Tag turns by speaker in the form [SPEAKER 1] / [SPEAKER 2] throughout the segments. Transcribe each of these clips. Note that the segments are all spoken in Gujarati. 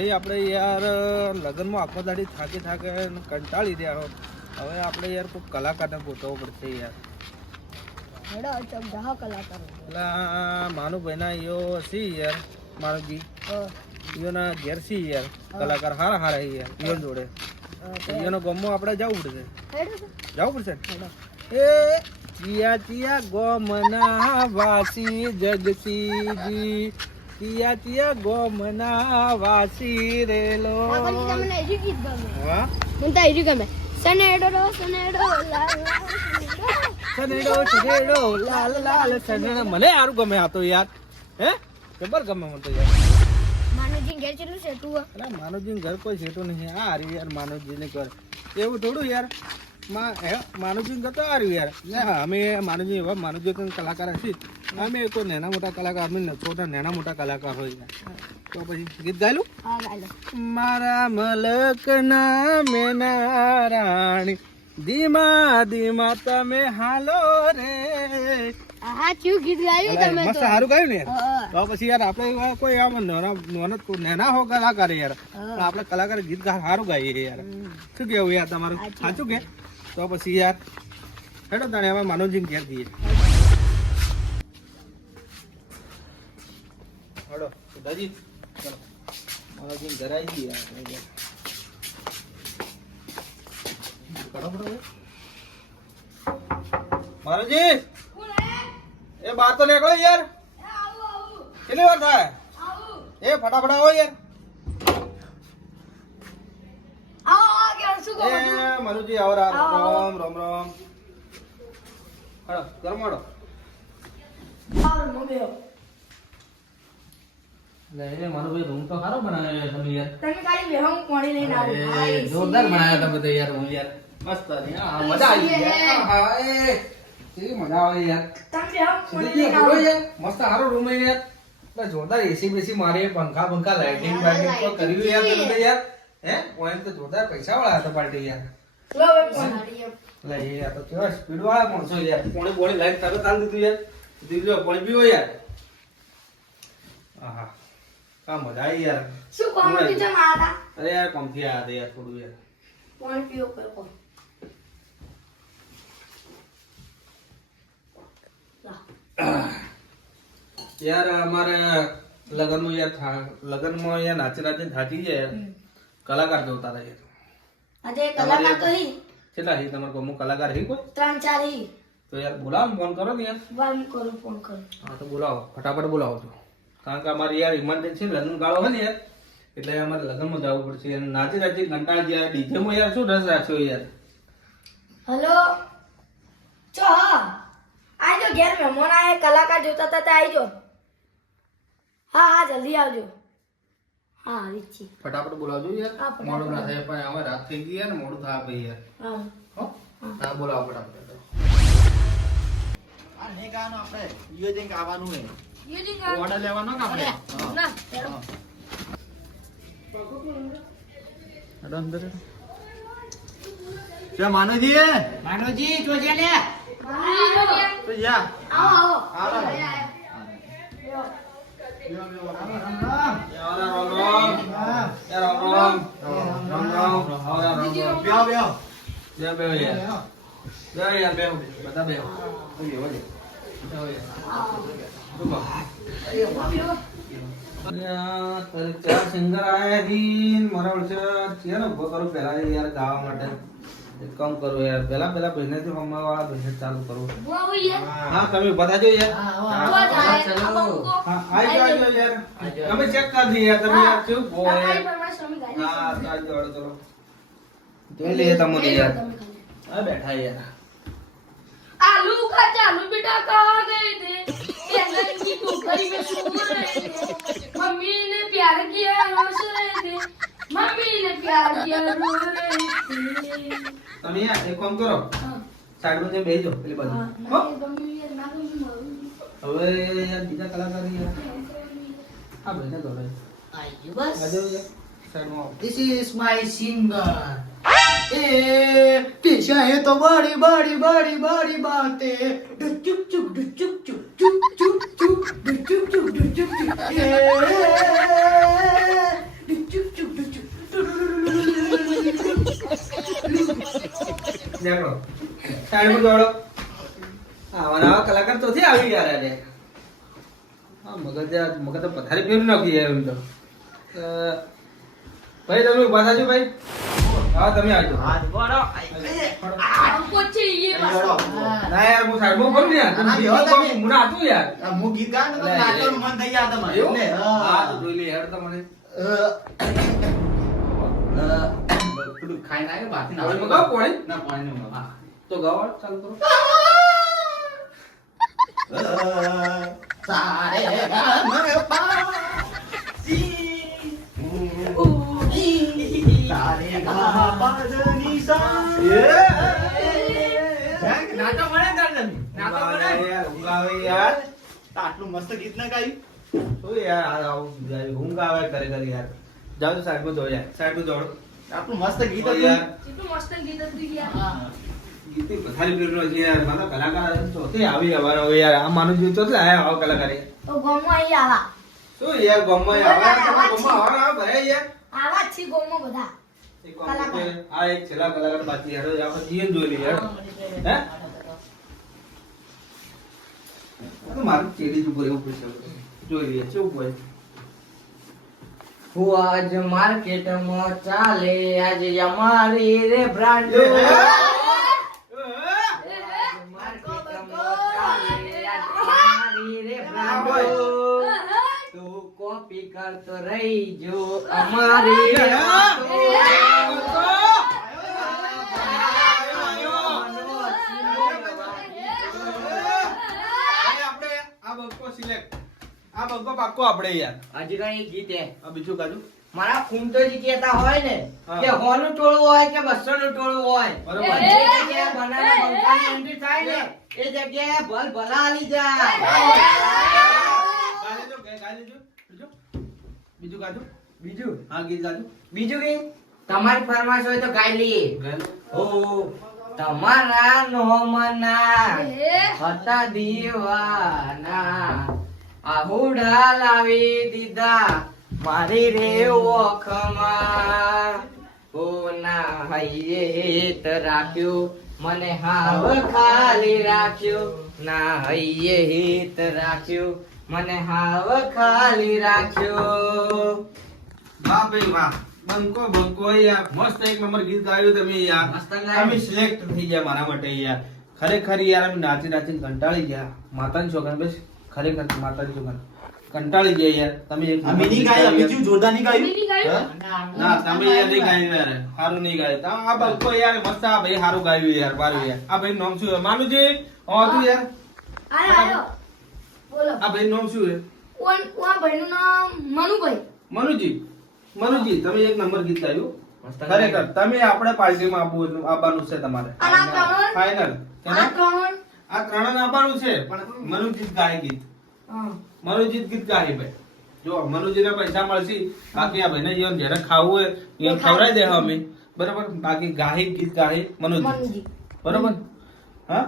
[SPEAKER 1] ભાઈ આપણે યાર લગ્નમાં આખો દાડી થાકી થાકે કંટાળી રહ્યા હો. હવે આપણે યાર કોઈ કલાકારને ગોતવો પડશે યાર. એટલે માનુભાઈના યો સી યાર
[SPEAKER 2] હા.
[SPEAKER 1] ઈયોના ઘેર સી યાર કલાકાર હારા હારા યાર ઈયોન જોડે. ઈયોનો ગમો આપણે જવું પડશે. જવું પડશે? એ ચિયા ચિયા ગોમના વાસી જગસીજી. ચિયા ચિયા ગોમના વાસી રેલો
[SPEAKER 2] કાકાજી તમને ગીત ગમે.
[SPEAKER 1] હા?
[SPEAKER 2] મને તો હજી ગમે. સનેડો સનેડો લાલ
[SPEAKER 1] સનેડો સનેડો લાલ લાલ સનેડો. મને સારું ગમે આ તો યાર. હે? ખબર ગમે મને તો યાર.
[SPEAKER 2] માનુજી ઘેર ચેટલું છે તું
[SPEAKER 1] અરે માનવજી ઘર કોઈ છેટું નહીં. આ હારી યાર માનવજી ને ઘર. એવું થોડું યાર. માનવજી ઘર તો હાર્યું યાર. અમે માનવજી એવા માનવજી કલાકાર હશે. અમે તો નાના મોટા કલાકાર અમે ન- છોટા નાના મોટા કલાકાર હોય. તો પછી ગીત ગાયલું? મારા મલકના મેના રાણી ધીમા ધીમા તમે હાલો રે.
[SPEAKER 2] ચિયું ગીત ગાયું તમે તો.
[SPEAKER 1] સારું ગાયું ને યાર. તો પછી યાર આપણે કોઈ આમ નાના નાના નાના હો કલાકાર યાર. આપણે કલાકાર ગીત ગા- સારું ગાઈએ યાર. શું કેવું યાર તમારું?
[SPEAKER 2] સાચું
[SPEAKER 1] કે? તો પછી યાર હેડો તાણે હવે માનવજી ઘેર જઈએ. હેડો સુધાજી ચલો માનવજી ઘર આવી જઈએ આપણે. એ બહાર તો નીકળો યાર. કેટલી વાર થાય? એ ફટાફટ આવો યાર. એ મનુજી આવો રામ રામ રામ હળો ગરમ હળો લઈને ભાઈ રૂમ તો સારો બનાવ્યો છે તમે યાર. જોરદાર બનાવ્યો તમે તો યાર રૂમ યાર. મસ્ત છે. હા, મજા આવી યાર. હા, હા, એ કેવી મજા આવે યાર. સીધી બોલો યાર મસ્ત સારો રૂમ યાર. એટલે જોરદાર એસી બેસી મારે પંખા પંખા લાઇટિંગ બાઇટિંગ તો કર્યું યાર તમે તો યાર. હે? પોઈન્ટ તો જોરદાર પૈસા વાળા હતા પાર્ટી યાર. એટલે એ યાર તો કેવા સ્પીડ વાળા માણસો યાર. પોણી પોણી લાઈટ તરત આલી દીધું યાર. દીધું પોણી પીવો યાર. આહા. કા મજા આવી યાર.
[SPEAKER 2] શું કોણ જમ આતા
[SPEAKER 1] અરે યાર કોમથી આયા હતા યાર થોડું યાર
[SPEAKER 2] કોણ પીઓ કરો
[SPEAKER 1] યાર અમારે લગનમાં યાર થા લગનમાં યાર નાચી નાચી થાકી જાય યાર. કલાકાર જોતા રહે
[SPEAKER 2] આજે કલાકાર તો હી.
[SPEAKER 1] કેટલા હી? તમારે ગમો કલાકાર હી કોઈ?
[SPEAKER 2] ત્રણ ચાર હી.
[SPEAKER 1] તો યાર બોલાવો ફોન કરો ને યાર.
[SPEAKER 2] વાર કરો ફોન કરો.
[SPEAKER 1] હા તો બોલાવો. ફટાફટ બોલાવો તો. કારણ કે અમારે યાર ઇમરજન્સી લગ્ન ગાળો હોય ને યાર એટલે અમારે લગ્નમાં જવું પડશે. યાર નાચે નાચી કંટાળી ગયા. ડીજેમાં યાર શું રસ રાખ્યો યાર?
[SPEAKER 2] હલો? ચો હા. આજો ઘેર મહેમાન આયા કલાકાર જોતા હતા તે આઈજો હા હા જલ્દી આવજો. હા આવી જ
[SPEAKER 1] ફટાફટ બોલાવજો યાર. મોડું ના થાય પણ હવે રાત થઈ ગઈ યાર મોડું થાય ભાઈ યાર.
[SPEAKER 2] હા.
[SPEAKER 1] હો? હા. બોલાવો ફટાફટ.
[SPEAKER 3] આ નહીં ગાવાનું આપણે યોજન ગાવાનું હે ઓર્ડર લેવાનો કે આપણે
[SPEAKER 2] ના હેડો.
[SPEAKER 1] હેડો અંદર હેડો.
[SPEAKER 3] છે માનુજી
[SPEAKER 4] માનવજી જોજે લે
[SPEAKER 3] તો જા
[SPEAKER 2] આવો
[SPEAKER 3] આવો.
[SPEAKER 2] આવો
[SPEAKER 1] યાર રામ રામ યાર રામ રામ રામ રામ આવો યાર રામ રામ
[SPEAKER 3] બેહો બેહો
[SPEAKER 1] બે બે યાર બે યાર બે બધા બે મારા વળશે છે ને પેલા યાર. ગાવા માટે એક કામ કરો યાર પેલા પેલા ભાઈને થી મમ્મા ચાલુ કરો હા તમે બધા જો તમે ચેક કરી દઈએ તમે જોઈ લે તમને યાર. આ બેઠા
[SPEAKER 2] મમ્મી ને પ્યાર કિયા રોશે મમ્મી ને પ્યાર કિયા રોશે
[SPEAKER 1] તમે એક કામ કરો. સાઈડમાં બેસજો પેલી બાજુ. હવે યાર બીજા કલાકાર આ બધા ગમે
[SPEAKER 4] આઈ બસ
[SPEAKER 1] સાઈડમાં
[SPEAKER 4] ધીસ ઇઝ માય સિંગર એ પીછા હે તો બડી બડી બડી બડી
[SPEAKER 1] બાતે સાઈડમાં દોડો આવા નવા કલાકાર તો આવી યાર આજે. હા મગજ મગજ તો પથારી ફેરવી નાખી યાર એમ તો. ભાઈ તમે ઊભા થાજો ભાઈ. હા તમે આવજો.
[SPEAKER 3] હાથ વળો.
[SPEAKER 2] અંકો છે ઈ પાછો.
[SPEAKER 1] ના યાર? હું સાઈડમાં ઊભો ને યાર
[SPEAKER 3] ના, ના,
[SPEAKER 1] તમે.
[SPEAKER 3] બેહો તમે.
[SPEAKER 1] યાર.
[SPEAKER 3] હું ગીત ગાઉં તો નાચવાનું મન થઈ જાય તમારે.
[SPEAKER 1] હા. તો જોઈ લે યાર તમને
[SPEAKER 3] અ, પેલું ખાઈને આવ્યો બહારથી ના
[SPEAKER 1] પાણી.
[SPEAKER 3] ના, પાણી
[SPEAKER 1] તો ગાવા ચાલુ કરો
[SPEAKER 3] સારે ગામ પાસી. સારે ગામ પાસની સા. હે? મળે તાર મળે?
[SPEAKER 1] યાર આવે યાર
[SPEAKER 3] આટલું મસ્ત ગીત ના ગાયું
[SPEAKER 1] તો યાર આવું જાય, ઊંઘ આવે કરે કરે યાર તો સાઈડમાં દોડો યાર સાઈડમાં દોડો
[SPEAKER 3] આટલું મસ્ત ગીત હતું
[SPEAKER 1] યાર
[SPEAKER 2] કેટલું મસ્ત ગીત હતું યાર
[SPEAKER 3] હા.
[SPEAKER 1] ગીતે પથારી ફેરનો છે યાર મારા કલાકાર ચોથી આવી હવારો હવે યાર આ માનું જોઈ ચોથી આયા આવા કલાકાર યાર.
[SPEAKER 2] તો ગમો અહીં આવા
[SPEAKER 1] શું યાર ગોમાં આવા તમે ગોમાં આવા આવા ભરાય યાર
[SPEAKER 2] આવા જ છે ગમો બધા
[SPEAKER 1] એક કામ કરજો, આ એક છેલ્લા કલાકાર બાકી યાર હવે આપણે જીવન જોઈ લઈએ યાર હે આ તો મારું ચેડી જ ઉપર એવું પૂછ્યું જોઈ લઈએ કેવું હોય
[SPEAKER 4] હું આજ માર્કેટમાં ચાલે આજે અમારી રે બ્રાન્ડ કરતો રહી જો અમારી
[SPEAKER 1] આ પાક્કો આપણે યાર.
[SPEAKER 4] હજી કઈ ગીત હે.
[SPEAKER 1] આ બીજું કાજુ
[SPEAKER 4] મારા કુંતોજી કહેતા હોય ને. કે હોનું ટોળું હોય કે બસો નું ટોળું હોય.
[SPEAKER 1] બરોબર.
[SPEAKER 4] થાય ને એ જગ્યાએ ભલ ભલા આલી જાય
[SPEAKER 1] દો. બીજું? કાજુ
[SPEAKER 4] બીજું?
[SPEAKER 1] હા ગીત કાજુ
[SPEAKER 4] બીજું કે તમારી ફરમાશ હોય તો ગાઈ લઈએ. ઓ તમારા નોમના હતા દીવાના. આહુડા લાવી દીધા. મારી રે ઓખમાં ઓ ના હૈયે હેત રાખ્યું. મને હાવ ખાલી રાખ્યું. ના હૈયે હેત રાખ્યું. મને હાવ ખાલી રાખ્યો
[SPEAKER 1] વાહ ભાઈ વાહ. બંકો બંકો યાર. મસ્ત એક નંબર ગીત ગાયું તમે યાર.
[SPEAKER 4] મસ્ત ગાયું.
[SPEAKER 1] તમે સિલેક્ટ થઈ ગયા મારા માટે યાર. ખરેખર યાર અમે નાચી નાચી કંટાળી ગયા. માતાની છોકરા બસ. ખરેખર માતાની છોકરા કંટાળી ગયા યાર. તમે એક
[SPEAKER 3] અમે નહીં ગાયું, બીજું જોરદાર નહીં ગાયું.
[SPEAKER 2] અમે?
[SPEAKER 1] ના તમે યાર નહીં ગાયું યાર. સારું નહીં ગાયું. તા આ બંકો યાર મસ્ત આ ભાઈ સારું ગાયું યાર બાર યાર. આ ભાઈ નામ શું છે? માનુજી? ઓ તું યાર.
[SPEAKER 2] આયો આયો. બોલો.
[SPEAKER 1] આ ભાઈ નામ શું છે?
[SPEAKER 2] ઓન ઓન ભાઈનું નામ મનુભાઈ.
[SPEAKER 1] મનુજી. મનુજી તમે એક નંબર ગીત ગાયું. ખરેખર તમે આપણે પાર્ટીમાં આપવું આવવાનું છે તમારે.
[SPEAKER 2] ફાઈનલ આ ત્રણ આ ત્રણ.
[SPEAKER 1] આ આવવાનું છે પણ મનુજીત ગાય ગીત.
[SPEAKER 2] હા.
[SPEAKER 1] મનુજીત ગીત ગાય ભાઈ. જો મનુજીને પૈસા મળશે બાકી આ ભાઈને જીવન જ્યારે ખાવું હોય એ ખવડાવી દે અમે. બરાબર? બાકી ગાહી ગીત ગાહી મનુજી
[SPEAKER 2] બરોબર
[SPEAKER 1] બરાબર? હા?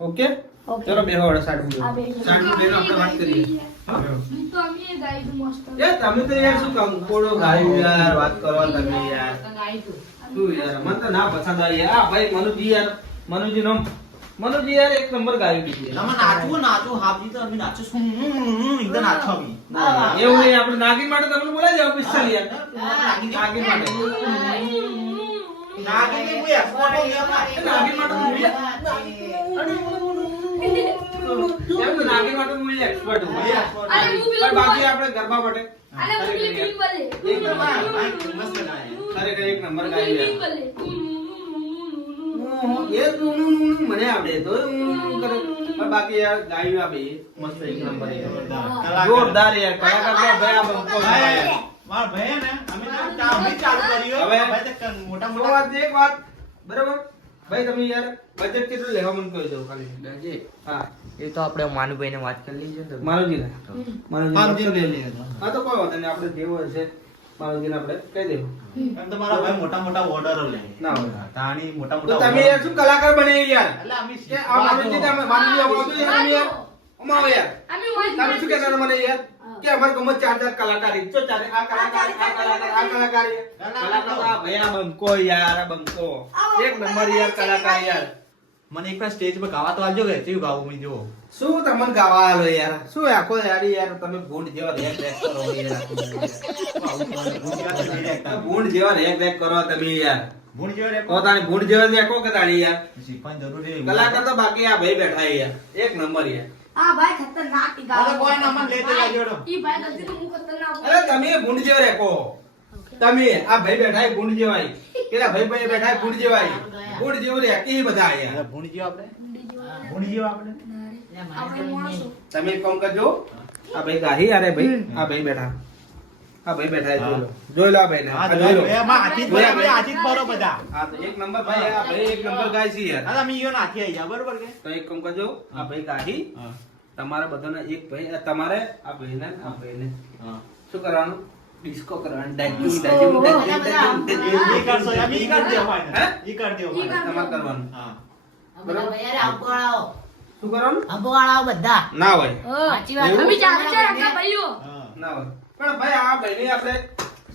[SPEAKER 1] ઓકે. ચલો બે વાળા સાઈડ
[SPEAKER 2] આ બે
[SPEAKER 1] સાઈડ આપણે વાત કરીએ. હા,
[SPEAKER 2] તો અમે ગાયું મસ્ત
[SPEAKER 1] એ તમે તો યાર શું કંકોડો ગાયું યાર વાત કરો તમે યાર. શું યાર મને તો ના પસંદ આવી. આ ભાઈ મનુજી યાર મનુજી નો મનુજી યાર એક નંબર ગાયું બીજી
[SPEAKER 3] તમે નાચવું નાચો હાફજી તો અમે નાચો હમ, એકદમ નાચો અમે.
[SPEAKER 1] એવું નહીં આપણે નાગિન માટે તમને બોલાવી દેવા પિસ્તલ યાર.
[SPEAKER 3] નાગિન
[SPEAKER 1] નાગિન માટે.
[SPEAKER 3] નાગિન માટે.
[SPEAKER 1] નાગિન માટે એમ તો નાગિન માટે હું એક્સપર્ટ છું
[SPEAKER 2] અરે હું પેલું
[SPEAKER 1] બાકી આપણે ગરબા માટે
[SPEAKER 2] અરે હું પેલી ફિલ્મ બોલે
[SPEAKER 1] એક નંબર
[SPEAKER 3] મસ્ત ગાય.
[SPEAKER 1] ખરેખર એક નંબર
[SPEAKER 2] ફિલ્મ
[SPEAKER 1] એ મને આવડે તો કરે બાકી યાર ગાયું આ ભાઈ મસ્ત એક નંબર. જોરદાર યાર કલાકાર ભાઈ આ બંકો
[SPEAKER 3] ભાઈ,
[SPEAKER 1] ભાઈ
[SPEAKER 3] ને, અમે તો ચા- અમે ચાલુ કર્યો
[SPEAKER 1] હવે
[SPEAKER 3] મોટા મોટા
[SPEAKER 1] વાત એક વાત બરાબર ભાઈ તમે યાર બજેટ કેટલું લેવા મને કહી દો ખાલી હા.
[SPEAKER 4] એ તો આપણે માનુભાઈ ને વાત કરી
[SPEAKER 1] લઈએ તો માનુજી
[SPEAKER 3] પાંચસો લઈ લઈએ
[SPEAKER 1] હા તો કોઈ વાંધો નહીં આપણે જેવો હશે માનુજી ને આપણે કહી દેવું.
[SPEAKER 3] એમ તો મારા ભાઈ મોટા મોટા ઓર્ડરો લે.
[SPEAKER 1] ના હોય.
[SPEAKER 3] તાણી મોટા
[SPEAKER 1] તો
[SPEAKER 3] મોટા
[SPEAKER 1] તમે યાર શું કલાકાર બને યાર?
[SPEAKER 3] એટલે અમે
[SPEAKER 1] કે આ માનુજી તમે માનુજી આવો તો યાર તમે યાર અમાવો યાર.
[SPEAKER 2] અમે હોય
[SPEAKER 1] તમે શું કહેતા હતા મને યાર? કે અમાર ગામમાં ચાર ચાર કલાકારી. જો ચારે આ કલાકાર આ કલાકાર આ કલાકારી. કલાકાર. આ ભાઈ બંકો યાર બંકો એક નંબર યાર કલાકાર યાર.
[SPEAKER 3] મને એક વાર સ્ટેજ પર ગાવા તો આવજો કે કેવું ગાવું મેં જો
[SPEAKER 1] શું તમને ગાવા આલો યાર? શું આખો યાર યાર તમે ભૂંડ જેવા રેક રેક કરો યાર. ભૂંડ જેવા રેક રેક કરો તમે યાર.
[SPEAKER 3] ગુંડ જેવા રેક
[SPEAKER 1] તો તાણી ભૂંડ જેવા રેકો કે તાણી યાર?
[SPEAKER 3] શીખવાની જરૂર
[SPEAKER 1] કલાકાર તો બાકી આ ભાઈ બેઠા યાર. એક નંબર યાર.
[SPEAKER 2] આ ભાઈ ખતરનાક ઈ
[SPEAKER 3] અરે કોઈ ના મને લેતો જાજો
[SPEAKER 2] ઈ ભાઈ ગલતી તો હું ખતરનાક
[SPEAKER 1] અરે તમે ભૂંડ જેવા રેકો તમે આ ભાઈ બેઠા એ ભૂંડ જેવાય પેલા ભાઈ ભાઈ બેઠા એ ભૂંડ જેવાય ભૂંડ જેવું રેકી બધા
[SPEAKER 3] અરે
[SPEAKER 1] યાર
[SPEAKER 3] જેવો આપણે? ભૂણ જેવો આપણે
[SPEAKER 2] આપણે
[SPEAKER 1] તમે કોમ કરજો. આ ભાઈ ગાહી અરે ભાઈ. આ ભાઈ બેઠા. આ ભાઈ બેઠા એ જોઈ લો. જોઈ લો આ ભાઈને.
[SPEAKER 3] હા
[SPEAKER 1] જોઈ લો.
[SPEAKER 3] એમાં હાથી જ ભાઈ હાથી જ બધા.
[SPEAKER 1] હા તો એક નંબર ભાઈ આ ભાઈ એક નંબર ગાય છે યાર.
[SPEAKER 3] હા મી ઈયો ને હાથી આઈ જા બરોબર કે?
[SPEAKER 1] તો એક કામ કરજો આ ભાઈ ગાહી તમારા બધાને એક ભાઈ તમારે આ ભાઈને આ ભાઈને.
[SPEAKER 3] હા.
[SPEAKER 1] શું કરવાનું? ડિસ્કો કરવાનું. ડાજુ ડાજુ ડાજુ
[SPEAKER 3] ઈ કરશો એમ ઈ કર દેવો
[SPEAKER 1] હે?
[SPEAKER 3] ઈ કર દેવો
[SPEAKER 1] તમારે કરવાનું.
[SPEAKER 3] હા.
[SPEAKER 1] શું કરવાનું?
[SPEAKER 4] બધા.
[SPEAKER 1] ના હોય.
[SPEAKER 4] સાચી વાત.
[SPEAKER 2] અમે ચાલે છે રંગા ભાઈઓ.
[SPEAKER 1] ના હોય. પણ ભાઈ આ ભાઈ આપણે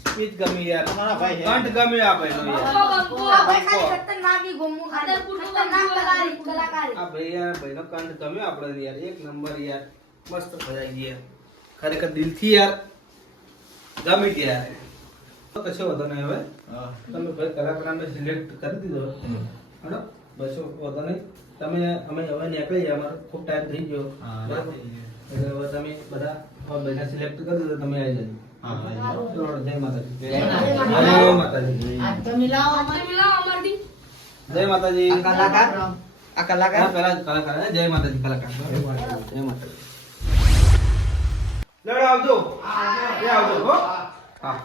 [SPEAKER 1] સ્પીચ ગમી યાર.
[SPEAKER 3] તમારા ભાઈ
[SPEAKER 1] કંઠ ગમે આ ભાઈનો યાર.
[SPEAKER 2] બંકો બંકો
[SPEAKER 1] આ
[SPEAKER 2] ભાઈ. ખાલી ખતરનાક ગોમુ ગોમું ખાલી ખતરનાક કલાકારી કલાકારી.
[SPEAKER 1] આ ભાઈ યાર ભાઈનો કંઠ ગમ્યો આપણે યાર. એક નંબર યાર. મસ્ત ભજાઈ ગયા. યાર ખરેખર દિલથી યાર. ગમી ગયા. યાર તો કશો વધો નહીં હવે. તમે ભાઈ કલાકારને સિલેક્ટ કરી દીધો. હેડો. બસો વધો નહીં. તમે અમે હવે નીકળી જાય અમારે ખૂબ ટાઈમ થઈ ગયો. બરાબર? એટલે હવે તમે બધા હવે સિલેક્ટ કરી દીધો તમે આવી જજો.
[SPEAKER 3] હા, આવી જાઓ.
[SPEAKER 1] ચલો, જય માતાજી.
[SPEAKER 3] જય
[SPEAKER 1] માતાજી. માતાજી.
[SPEAKER 4] કલાકાર? આ કલાકાર?
[SPEAKER 1] પેલા કલાકાર? જય માતાજી કલાકાર. જય માતાજી. લડો આવજો. આવજો હો. હા.